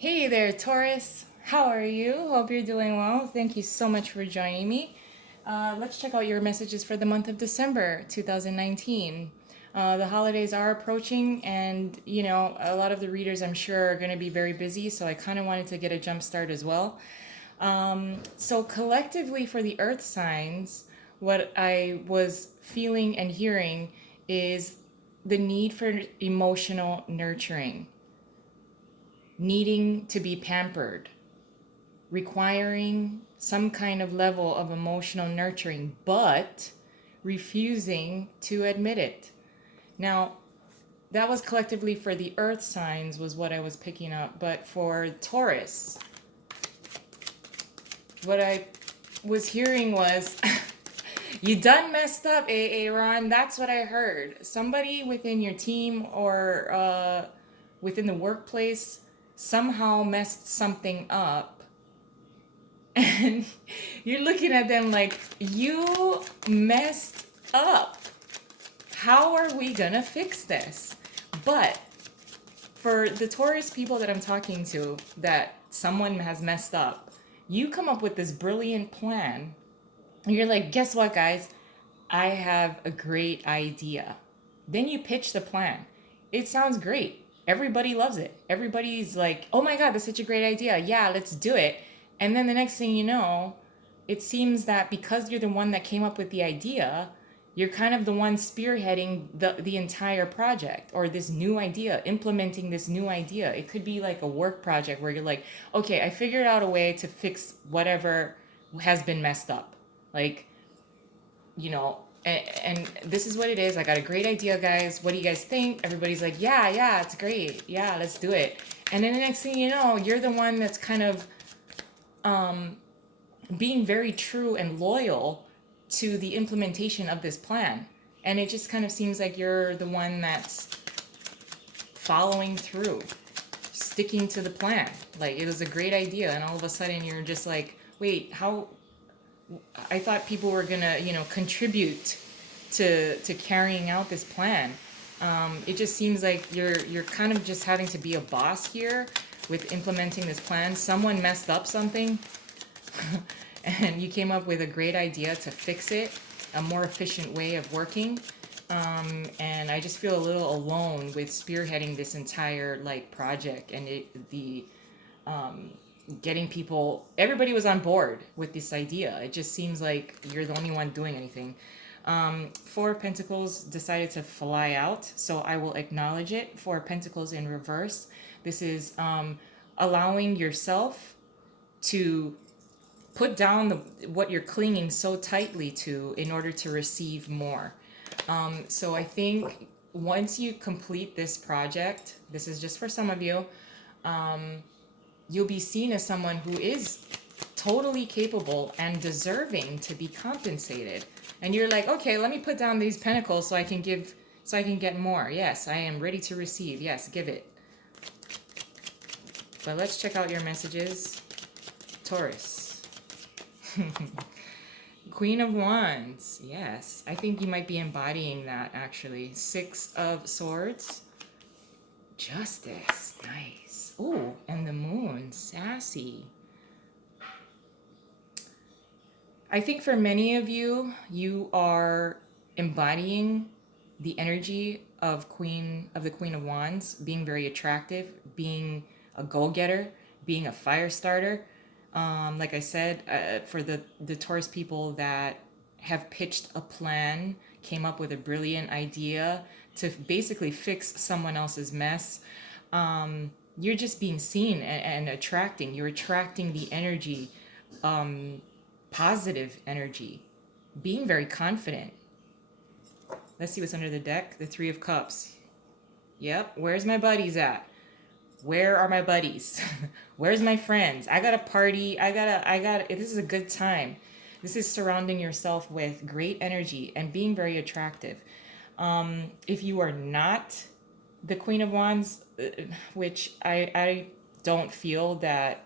Hey there, Taurus. How are you? Hope you're doing well. Thank you so much for joining me. Let's check out your messages for the month of December 2019. The holidays are approaching, and a lot of the readers I'm sure are going to be very busy, so I kind of wanted to get a jump start as well. So, collectively, for the earth signs, what I was feeling and hearing is the need for emotional nurturing, needing to be pampered, requiring some kind of level of emotional nurturing, but refusing to admit it. Now, that was collectively for the earth signs, was what I was picking up. But for Taurus, what I was hearing was you done messed up, Aaron. That's what I heard. Somebody within your team or within the workplace somehow messed something up, and you're looking at them like, you messed up. How are we gonna fix this? But for the Taurus people that I'm talking to, that someone has messed up, you come up with this brilliant plan. You're like, guess what, guys? I have a great idea. Then you pitch the plan. It sounds great. Everybody loves it. Everybody's like, oh my God, that's such a great idea. Yeah, let's do it. And then the next thing you know, it seems that because you're the one that came up with the idea, you're kind of the one spearheading the entire project, or this new idea, implementing this new idea. It could be like a work project where you're like, okay, I figured out a way to fix whatever has been messed up. Like, and this is what it is. I got a great idea, guys. What do you guys think? Everybody's like, yeah, yeah, it's great. Yeah, let's do it. And then the next thing you know, you're the one that's kind of being very true and loyal to the implementation of this plan. And it just kind of seems like you're the one that's following through, sticking to the plan. Like, it was a great idea, and all of a sudden you're just like, wait, how? I thought people were gonna, contribute to carrying out this plan. It just seems like you're kind of just having to be a boss here with implementing this plan. Someone messed up something, and you came up with a great idea to fix it, a more efficient way of working. And I just feel a little alone with spearheading this entire like project, and the getting people, everybody was on board with this idea. It just seems like you're the only one doing anything. Four of Pentacles decided to fly out, so I will acknowledge it. Four of Pentacles in reverse. This is allowing yourself to put down what you're clinging so tightly to in order to receive more. So I think once you complete this project, this is just for some of you, you'll be seen as someone who is totally capable and deserving to be compensated. And you're like, okay, let me put down these pentacles so I can get more. Yes, I am ready to receive. Yes, give it. But let's check out your messages. Taurus. Queen of Wands. Yes, I think you might be embodying that actually. Six of Swords. Justice. Nice. Oh, and the moon. Sassy. I think for many of you, you are embodying the energy of the Queen of Wands, being very attractive, being a go-getter, being a fire starter. Like I said, for the Taurus people that have pitched a plan, came up with a brilliant idea to basically fix someone else's mess, you're just being seen and attracting. You're attracting the energy, positive energy, being very confident. Let's see what's under the deck. The Three of Cups. Yep. Where's my buddies at? Where are my buddies? Where's my friends? I got a party. This is a good time. This is surrounding yourself with great energy and being very attractive. If you are not the Queen of Wands, which I don't feel that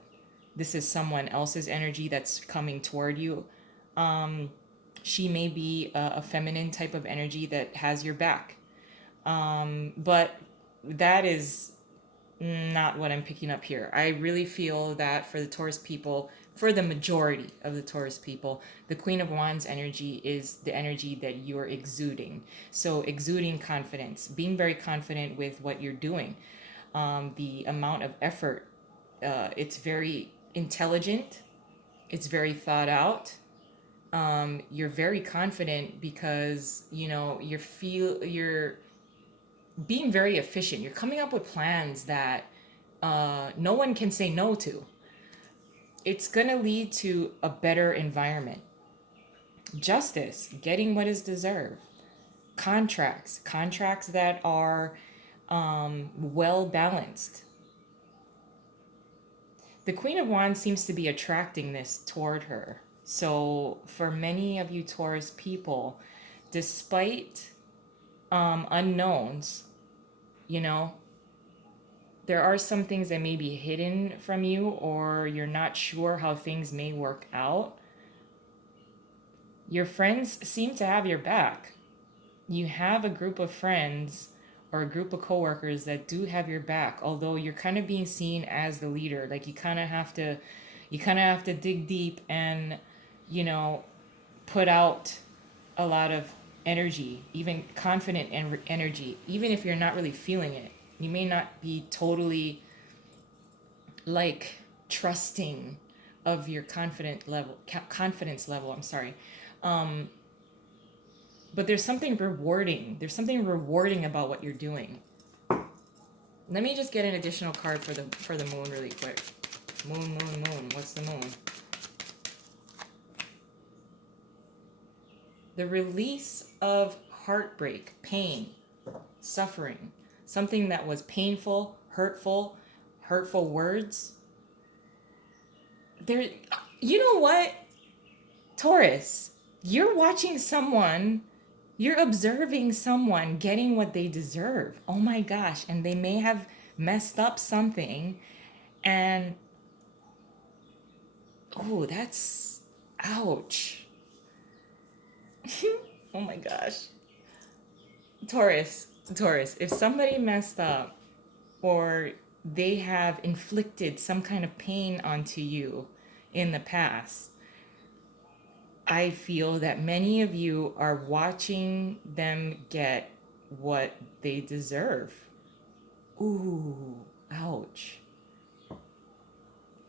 this is someone else's energy that's coming toward you. She may be a feminine type of energy that has your back. But that is not what I'm picking up here. I really feel that for the Taurus people, for the majority of the Taurus people, the Queen of Wands energy is the energy that you're exuding. So, exuding confidence, being very confident with what you're doing, the amount of effort. It's very intelligent, it's very thought out. You're very confident because you're being very efficient. You're coming up with plans that no one can say no to. It's going to lead to a better environment. Justice, getting what is deserved. Contracts that are well balanced. The Queen of Wands seems to be attracting this toward her. So, for many of you Taurus people, despite unknowns, you know, there are some things that may be hidden from you, or you're not sure how things may work out. Your friends seem to have your back. You have a group of friends or a group of coworkers that do have your back, although you're kind of being seen as the leader. Like you kind of have to dig deep and, you know, put out a lot of energy, even confident energy, even if you're not really feeling it. You may not be totally like trusting of your confidence level. I'm sorry. Um, but there's something rewarding. There's something rewarding about what you're doing. Let me just get an additional card for the moon really quick. Moon. What's the moon? The release of heartbreak, pain, suffering, something that was painful, hurtful words. There, you know what, Taurus, you're observing someone getting what they deserve. Oh my gosh, and they may have messed up something, and oh, that's ouch. Oh my gosh. Taurus, if somebody messed up or they have inflicted some kind of pain onto you in the past, I feel that many of you are watching them get what they deserve. Ooh, ouch.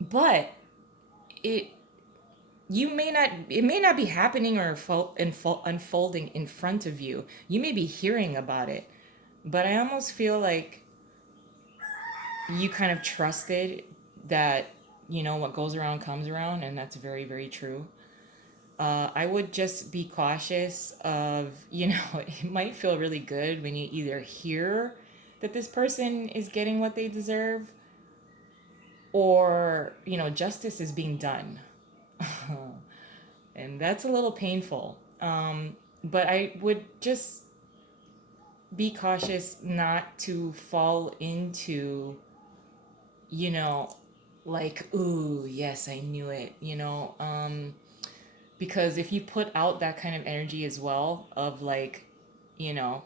But it it may not be happening or unfolding in front of you. You may be hearing about it, but I almost feel like you kind of trusted that, what goes around comes around, and that's very, very true. I would just be cautious of, it might feel really good when you either hear that this person is getting what they deserve, or, justice is being done. And that's a little painful. But I would just be cautious not to fall into, you know, like, ooh, yes, I knew it, because if you put out that kind of energy as well, of like, you know,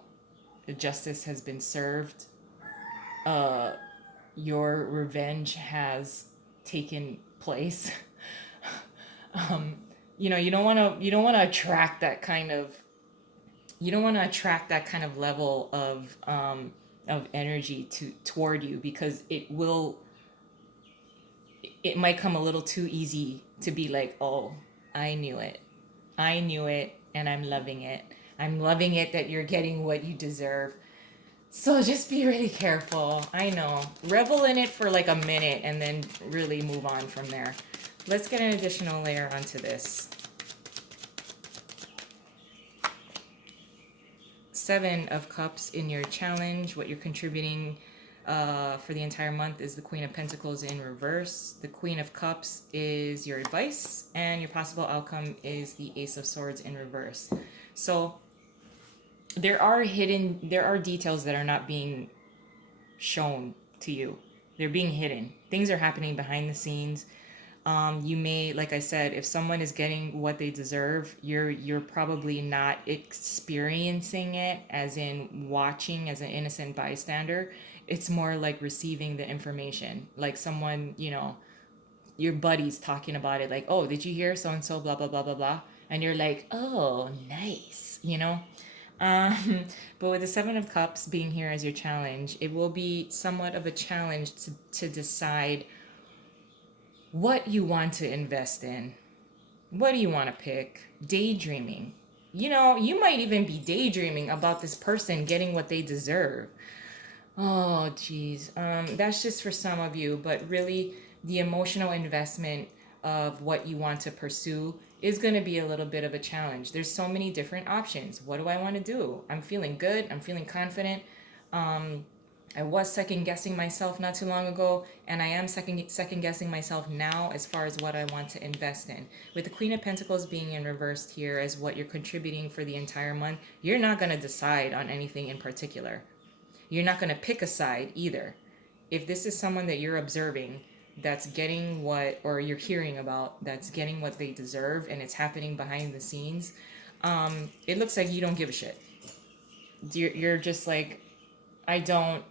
the justice has been served, uh, your revenge has taken place. um, you don't want to attract that kind of level of energy toward you, because it might come a little too easy to be like, oh, I knew it. I knew it, and I'm loving it. I'm loving it that you're getting what you deserve. So just be really careful. I know. Revel in it for like a minute and then really move on from there. Let's get an additional layer onto this. 7 of Cups in your challenge. What you're contributing for the entire month is the Queen of Pentacles in reverse. The Queen of Cups is your advice, and your possible outcome is the Ace of Swords in reverse. So there are details that are not being shown to you. They're being hidden. Things are happening behind the scenes. You may, like I said, if someone is getting what they deserve, you're probably not experiencing it, as in watching as an innocent bystander. It's more like receiving the information, like someone, your buddies talking about it, like, oh, did you hear so and so, blah, blah, blah, blah, blah. And you're like, oh, nice. Um, but with the Seven of Cups being here as your challenge, it will be somewhat of a challenge to decide what you want to invest in. What do you want to pick? Daydreaming. You might even be daydreaming about this person getting what they deserve. Oh, geez. That's just for some of you, but really, the emotional investment of what you want to pursue is going to be a little bit of a challenge. There's so many different options. What do I want to do? I'm feeling good. I'm feeling confident. Um, I was second guessing myself not too long ago, and I am second guessing myself now as far as what I want to invest in. With the Queen of Pentacles being in reversed here as what you're contributing for the entire month, you're not going to decide on anything in particular. You're not going to pick a side either. If this is someone that you're observing that's getting what, or you're hearing about that's getting what they deserve and it's happening behind the scenes, it looks like you don't give a shit. You're just like, I don't,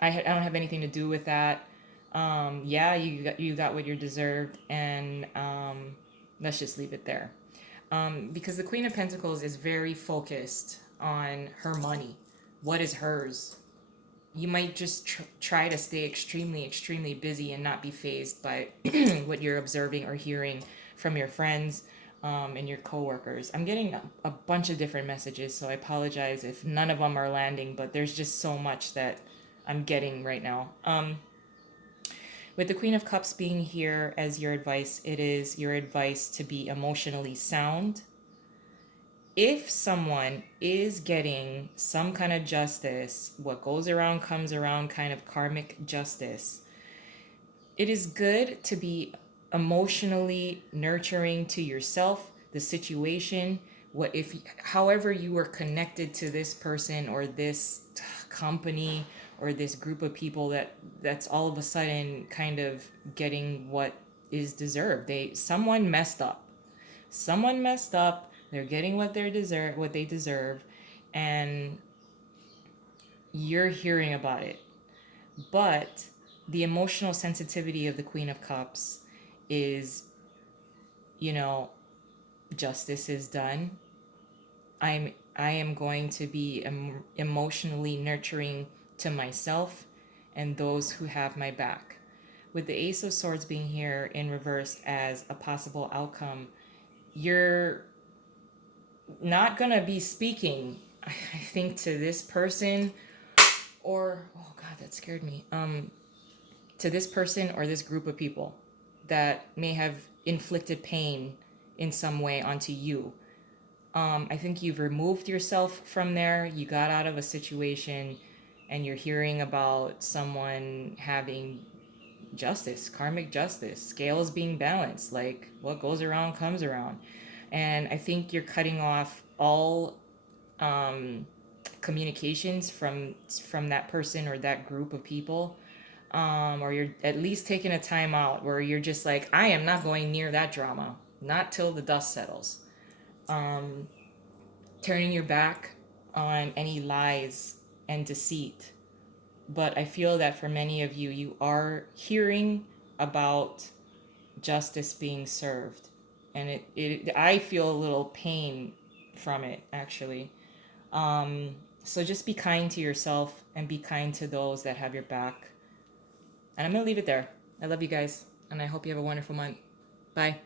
I don't have anything to do with that. Yeah, you got what you deserved, and let's just leave it there. Because the Queen of Pentacles is very focused on her money. What is hers? You might just try to stay extremely, extremely busy and not be fazed by what you're observing or hearing from your friends and your coworkers. I'm getting a bunch of different messages, so I apologize if none of them are landing, but there's just so much that I'm getting right now. With the Queen of Cups being here as your advice, it is your advice to be emotionally sound. If someone is getting some kind of justice, what goes around comes around kind of karmic justice, it is good to be emotionally nurturing to yourself, the situation, what if however you were connected to this person or this company or this group of people that's all of a sudden kind of getting what is deserved. Someone messed up. Someone messed up. They're getting what they deserve, and you're hearing about it. But the emotional sensitivity of the Queen of Cups is, you know, justice is done. I am going to be emotionally nurturing to myself and those who have my back. With the Ace of Swords being here in reverse as a possible outcome, you're not going to be speaking, I think, to this person or, oh God, that scared me. To this person or this group of people that may have inflicted pain in some way onto you. I think you've removed yourself from there. You got out of a situation and you're hearing about someone having justice, karmic justice, scales being balanced. Like what goes around comes around. And I think you're cutting off all communications from that person or that group of people. Or you're at least taking a time out where you're just like, I am not going near that drama, not till the dust settles. Turning your back on any lies and deceit. But I feel that for many of you, you are hearing about justice being served. And I feel a little pain from it, actually. So just be kind to yourself and be kind to those that have your back. And I'm going to leave it there. I love you guys, and I hope you have a wonderful month. Bye.